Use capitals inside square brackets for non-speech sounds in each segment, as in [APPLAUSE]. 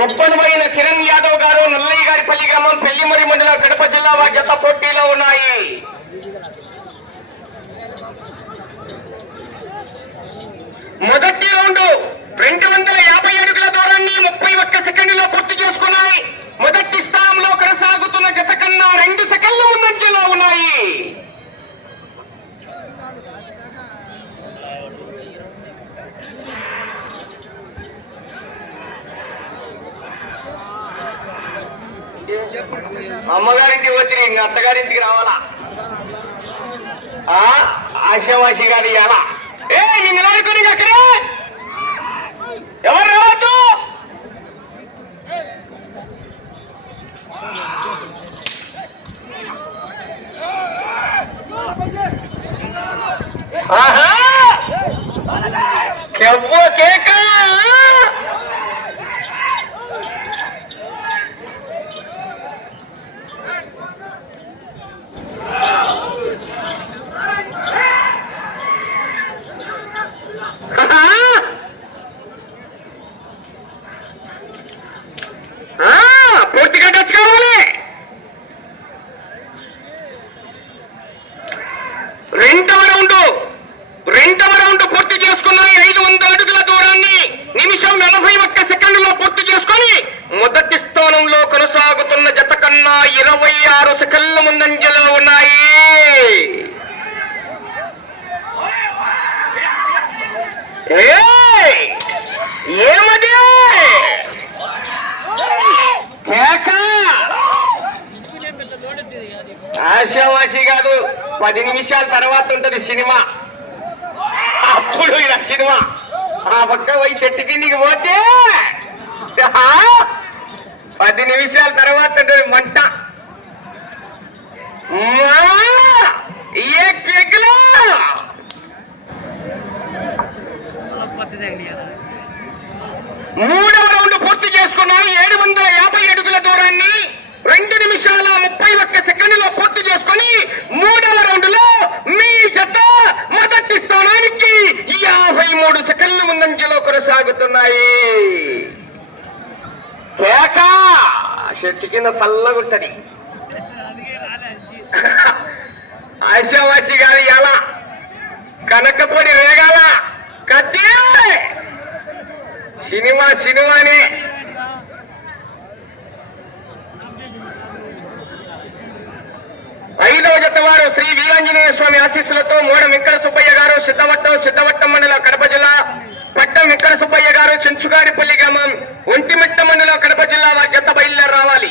ఒప్పనమైన కిరణ్ యాదవ్ గారు నల్లయ్య గారి పల్లి గ్రామం పెళ్ళిమరి మండలం కడప జిల్లా వారి జత పోటీలో ఉన్నాయి. మొదటి రౌండ్ రెండు వందల యాభై అడుగుల దూరాన్ని ముప్పై ఒక్క సెకండ్లో పూర్తి చేసుకున్నాయి మొదటి స్థానంలో కొనసాగుతున్న జత కన్నా రెండు సెకండ్ల ముందంజలో ఉన్నాయి అమ్మగారింటికి వచ్చి ఇంకా అత్తగారింటికి రావాలా? ఆశావాసి గారి ఎలా ఏ నిన్న నిలబడుకుని అక్కడే ఎవరు రావద్దు ఆహా కెవ్వ కేక ఆ, పూర్తిగా తెచ్చుకోవాలి రెండవ రౌండ్ రెండవ రౌండ్ పూర్తి చేసుకున్నాయి ఐదు వందల అడుగుల దూరాన్ని నిమిషం నలభై ఒక్క సెకండ్లో పూర్తి చేసుకొని మొదటి స్థానంలో కొనసాగుతున్న జత కన్నా ఇరవై ఆరు సెకండ్ల ముందంజలో ఉన్నాయి ఏయ్! ఏమది కేక! ఆశావాసి కాదు పది నిమిషాల తర్వాత ఉంటది సినిమా. అప్పుడు ఇలా సినిమా. ఆ పక్క పోయి చెట్టు కిందికి పోతే పది నిమిషాల తర్వాత ఉంటది మంట మా! ఏ కేకలో మూడవ రౌండ్ పూర్తి చేసుకున్నాం ఏడు వందల యాభై అడుగుల దూరాన్ని రెండు నిమిషాల ముప్పై ఒక్క సెకండ్లో పూర్తి చేసుకొని మూడవ రౌండ్లో మీ జత మొదటి స్థానానికి యాభై మూడు సెకండ్ల ముందంజలో కొనసాగుతున్నాయి కేక చెట్టు కింద ఉంటుంది ఆశావాసి [LAUGHS] గారు ఎలా కనకపొడి రేగాల కత్తి! సినిమా సినిమానే. ఐదవ జత వారు శ్రీ వీరాంజనేయ స్వామి ఆశీస్సులతో మూడ వెంకట సుబ్బయ్య గారు సిద్ధవట్టం సిద్ధవట్టం మండలం కడప జిల్లా పట్టం వెంకట సుబ్బయ్య గారు చెంచుగారిపల్లి గ్రామం ఒంటిమిట్ట మండలం కడప జిల్లా వారి జత బయలుదేరి రావాలి.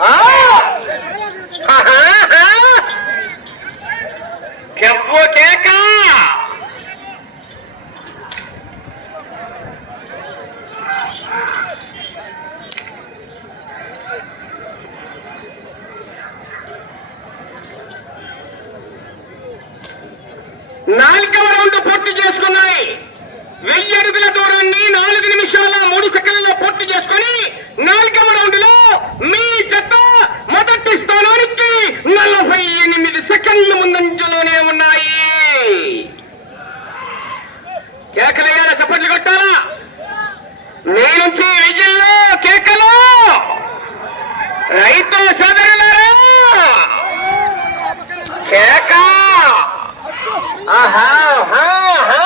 ఆ! ఆహా! కెవ్వు కేక నాలుగవ రౌండ్ పూర్తి చేసుకున్నాయి వెయ్యి అడుగుల దూరాన్ని నాలుగు నిమిషాల మూడు సెకండ్లలో పూర్తి చేసుకొని నాలుగవ రౌండ్లో మీ జత మొదటి స్థానానికి నలభై ఎనిమిది సెకండ్ల ముందంజలోనే ఉన్నాయి కేకలయ్యారా చప్పట్లు కొట్టారా నీ నుంచి విజయంలో కేకలు రైతుల సోదరులారా కేక ఆహా ఆహా, ఆహా.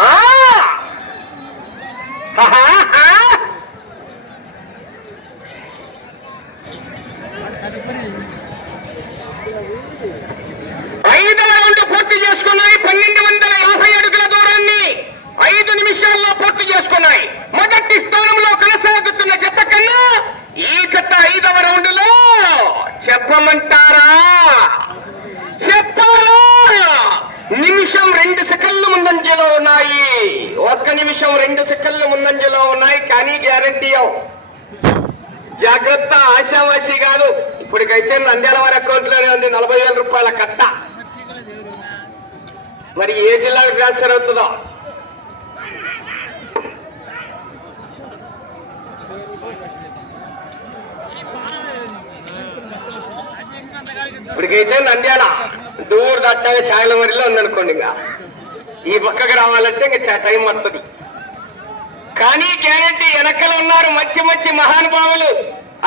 ఆ! ఆహా, ఆహా. ఐదవ రౌండ్ పూర్తి చేసుకున్నాయి పన్నెండు వందల యాభై అడుగుల దూరాన్ని ఐదు నిమిషాల్లో పూర్తి చేసుకున్నాయి మొదటి స్థానంలో కొనసాగుతున్న జత కన్నా ఈ జత ఐదవ రౌండ్లో చెప్పమంటారా చెప్పాలా నిమిషం రెండు సెకండ్ల ముందంజలో ఉన్నాయి. ఒక్క నిమిషం రెండు సెకండ్ల ముందంజలో ఉన్నాయి. కానీ గ్యారంటీ జాగ్రత్త ఆశావాసి కాదు. ఇప్పటికైతే నంద్యాల వారి అకౌంట్లోనే ఉంది. నలభై వేల రూపాయల కట్ట. మరి ఏ జిల్లాకు ట్రాన్స్ఫర్ అవుతుందో? ఇప్పటికైతే నంద్యాల. దూరు దాటాగా శాయలమరిలో ఉందనుకోండి ఇంకా. ఈ పక్కకు రావాలంటే ఇంకా టైం పడుతుంది. కానీ గ్యారంటీ వెనకలు ఉన్నారు మంచి మంచి మహానుభావులు.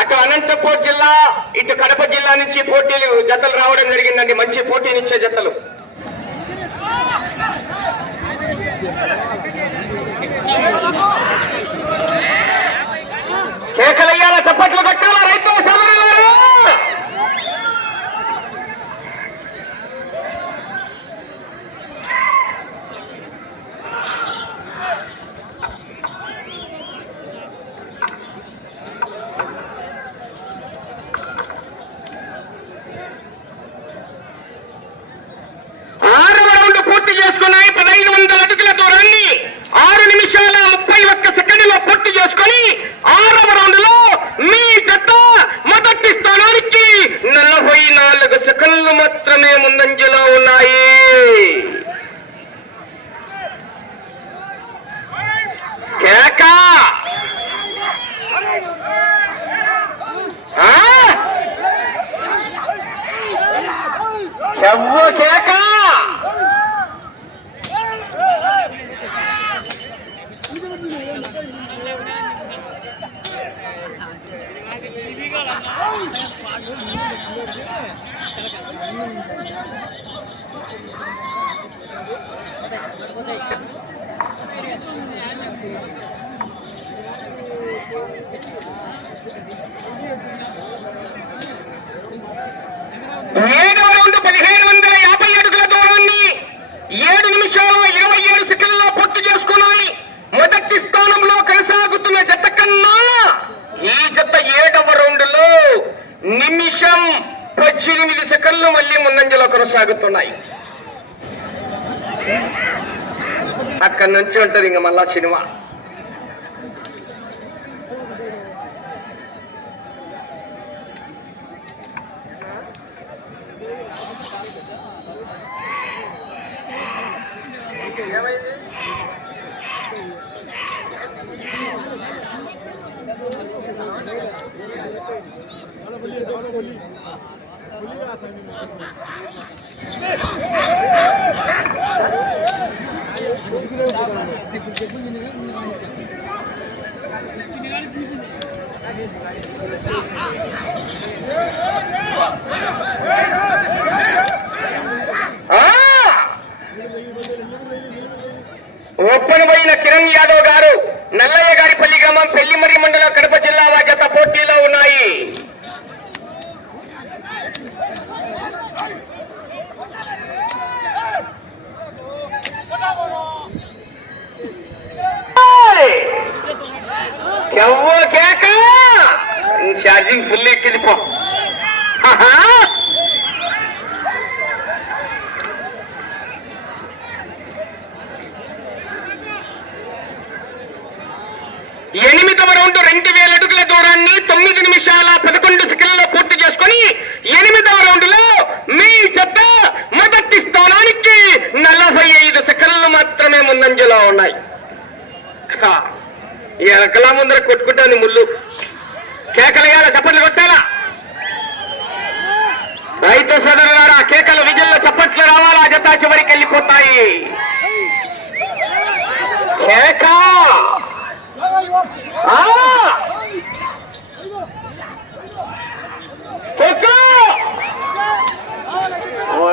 అటు అనంతపూర్ జిల్లా ఇటు కడప జిల్లా నుంచి పోటీలు జతలు రావడం జరిగిందండి. మంచి పోటీనిచ్చే జతలు. కేకలయ్యాల చప్పట్లు కొట్టాల రైతు సోదరులారా! ఆరవ రౌండ్ పూర్తి చేసుకున్నాయి పదహైదు వందల అడుగుల దూరాన్ని ఆరు నిమిషాల ముప్పై ఒక్క సెకండ్లో పూర్తి చేసుకొని ఆరవ రౌండ్లో మీ జత మొదటి స్థానానికి నలభై నాలుగు సెకండ్లు మాత్రమే ముందంజలో ఉన్నాయి కేక ఆ? చెవ్వు కేక ఏడవ రౌండ్ పదిహేను వందల యాభై అడుగుల దూరాన్ని ఏడు నిమిషాలు ఇరవై ఏడు సెకండ్లో పూర్తి చేసుకున్నాయి మొదటి స్థానంలో కొనసాగుతున్న జత కన్నా ఈ జత ఏడవ రౌండ్లో నిమిషం పద్దెనిమిది సెకండ్లు మళ్ళీ ముందంజలో కొనసాగుతున్నాయి అక్కడి నుంచి ఉంటది ఇంక మళ్ళా సినిమా ఒప్పనబడిన కిరణ్ యాదవ్ గారు నల్లయ్య గారిపల్లి గ్రామం పెళ్ళిమర్రి మండలం కడప జిల్లా జత పోటీలో ఉన్నాయి. ఛార్జింగ్ ఫుల్ ఎక్కింది పో ఎనిమిదవ రౌండ్ రెండు వేల అడుగుల దూరాన్ని తొమ్మిది నిమిషాల పదకొండు సెకండ్లలో పూర్తి చేసుకొని ఎనిమిదవ రౌండ్లో మీ చెత్త మొదటి స్థానానికి నలభై ఐదు సెకండ్లు మాత్రమే ముందంజలో ఉన్నాయి. ఎనకలా ముందర కొట్టుకుంటాను ముళ్ళు. కేకలయ్యాల చప్పట్లు కొట్టాలా? రైతు సోదరులారా కేకలు విజయంలో చప్పట్లు రావాలా? జత చివరికి వెళ్ళిపోతాయి. కేక!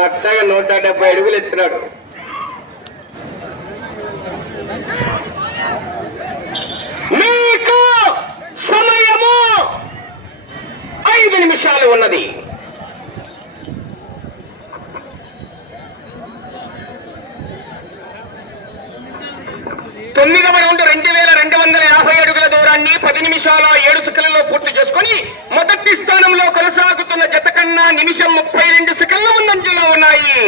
అట్టగా నూట డెబ్బై అడుగులు ఎత్తున్నాడు. ఐదు నిమిషాలు ఉన్నది. తొమ్మిదవ రౌండ్ రెండు వేల రెండు వందల యాభై అడుగుల దూరాన్ని పది నిమిషాల ఏడు సెకండ్లలో పూర్తి చేసుకుని మొదటి స్థానంలో కొనసాగుతున్న జత కన్నా నిమిషం ముప్పై రెండు సెకండ్ల ముందంజలో ఉన్నాయి.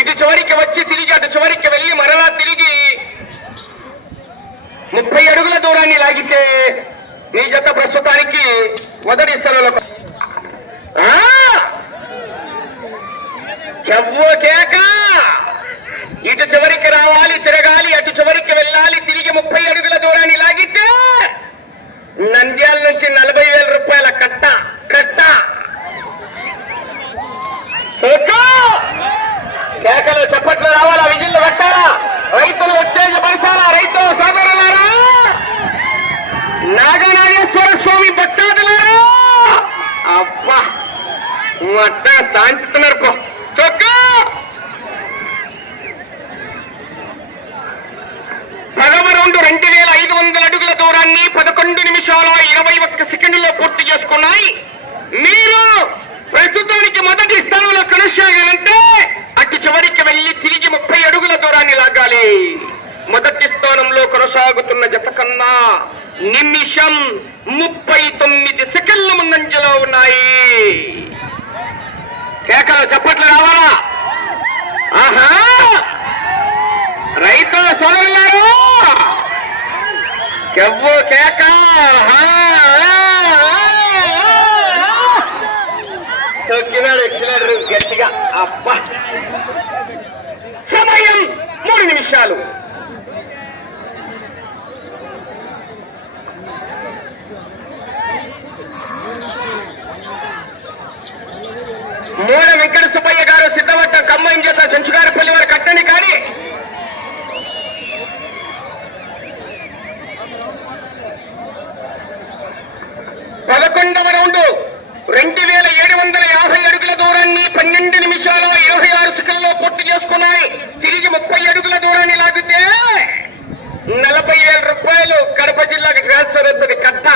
ఇటు చివరికి వచ్చి తిరిగి అటు చివరికి వెళ్ళి మరలా తిరిగి ముప్పై అడుగుల దూరాన్ని లాగితే మీ జత ప్రస్తుతానికి మొదటి స్థానంలో ఆ! చెవ్వు కేక ఇటు చివరికి రావాలి తిరగాలి అటు చివరికి వెళ్ళాలి తిరిగి ముప్పై అడుగుల దూరాన్ని లాగితే నంద్యాల నుంచి నలభై వేల రూపాయల కట్ట కట్ట కేక! కేకలు చప్పట్లు రావాలా విజిల్లు పెట్టాలా రైతులు ఉత్తేజపరచాలా రైతులు సోదరులారా నాగనాగేశ్వర స్వామి భక్తాదులారా అబ్బా మొట్ట సాంచుతున్నారు పో. చొక్క! పదవ రెండు రెండు వేల ఐదు వందల అడుగుల దూరాన్ని పదకొండు నిమిషాల ఇరవై ఒక్క సెకండ్లో పూర్తి చేసుకున్నాయి. మీరు ప్రస్తుతానికి మొదటి స్థానంలో కొనసాగాలంటే అటు చివరికి వెళ్ళి తిరిగి ముప్పై అడుగుల దూరాన్ని లాగాలి. మొదటి స్థానంలో కొనసాగుతున్న జత కన్నా నిమిషం ముప్పై తొమ్మిది సెకండ్ల ముందంజలో ఉన్నాయి. కేకలు చప్పట్లు రావాలా ఆహా! రైతుల సోదరులారు! కెవ్వు కేక! తొక్కినాడు ఎక్సిలేటర్ గట్టిగా. అబ్బా! సమయం మూడు నిమిషాలు. మూల వెంకట సుబ్బయ్య గారు సిద్ధవట్ట కమ్మాయిం చేత చెంచుగారపల్లి వారు కట్టని కానీ. పదకొండవ రౌండ్. రెండు వేల ఏడు వందల యాభై అడుగుల దూరాన్ని పన్నెండు నిమిషాల ఇరవై ఆరు సెకండ్లో పూర్తి చేసుకున్నాయి. తిరిగి ముప్పై అడుగుల దూరాన్ని లాగితే నలభై వేల రూపాయలు కడప జిల్లాకు ట్రాన్స్ఫర్ అవుతుంది కట్ట.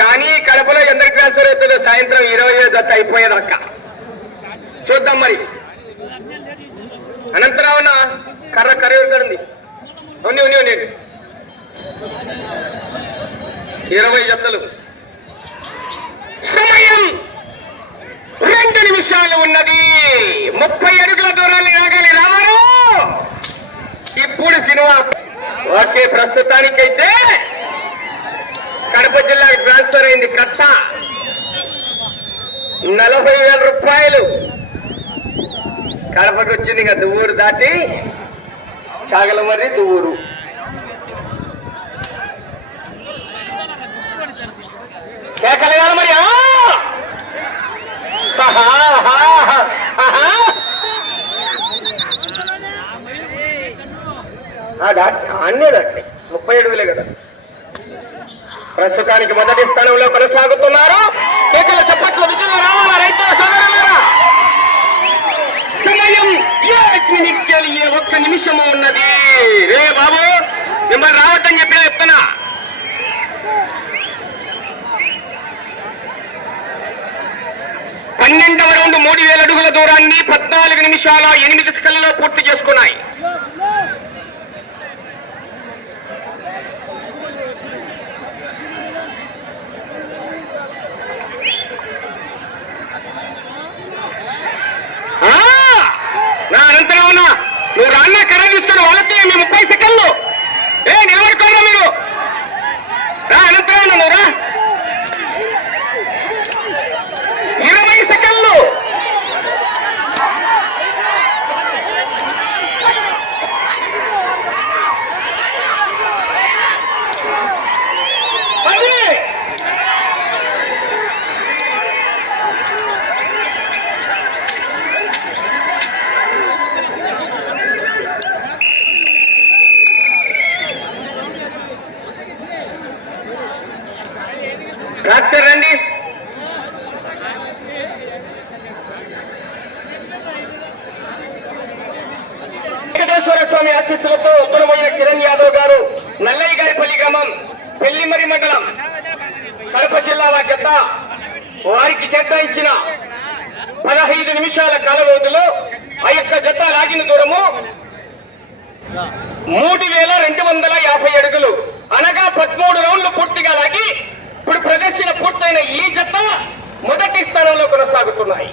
కానీ కడపలో ఎందరికి ట్రాన్స్ఫర్ అవుతుందో సాయంత్రం ఇరవై ఐదు అయిపోయేదాకా. చూద్దాం మరి. అనంతరావున కర్ర కర్ర ఉంది ఉంది ఉన్ని ఉంది ఇరవై జతలు. సమయం రెండు నిమిషాలు ఉన్నది. ముప్పై అడుగుల దూరాన్ని ఆగాలి రావారు ఇప్పుడు సినిమా ఓకే ప్రస్తుతానికైతే కడప జిల్లాకి ట్రాన్స్ఫర్ అయింది కట్ట. నలభై వేల రూపాయలు. కడపకి వచ్చింది ఇంకా దువ్వూరు దాటి చాగలమర్రి దువ్వూరు. కేకలేయాలి మరి ఆ! దాటి అన్నీ దాటి. ముప్పై వేలే కదా. ప్రస్తుతానికి మొదటి స్థానంలో కొనసాగుతున్నారు. కేకల చప్పట్ల విజయం రావాలా? రైతుల సోదరులారా? సమయం ఏక్ ఏ ఒక్క నిమిషము ఉన్నది. రే బాబు మిమ్మల్ని రావద్దని చెప్పి చెప్తున్నా. పన్నెండవ రౌండ్ మూడు వేల అడుగుల దూరాన్ని పద్నాలుగు నిమిషాల ఎనిమిది సెకండ్లలో పూర్తి చేసుకున్నాయి ఆ! నా అనంతరం ఉన్నా నువ్వు రాన్న కర్ర తీసుకొని వాళ్ళకి మీ ముప్పై సెకండ్లు ఏ నిలబడుకోరా మీరు రా అనంతరం ఉన్నా నువ్వు రా ఇరవై సెకండ్లు పది ట్రాక్టర్ రండి వెంకటేశ్వర స్వామి ఆశీస్సులతో ఉత్తరమైన కిరణ్ యాదవ్ గారు నల్లయ్య గారిపల్లి గ్రామం పెళ్ళిమరి మండలం కడప జిల్లా గత జత వారికి కేటాయించిన పదహైదు నిమిషాల కాల వ్యవధిలో ఆ యొక్క జత లాగిన దూరము మూడు వేల రెండు వందల యాభై అడుగులు. అనగా పదమూడు రౌండ్లు పూర్తిగా లాగి ఇప్పుడు ప్రదేశం పూర్తయిన ఈ జత మొదటి స్థానంలో కొనసాగుతున్నాయి.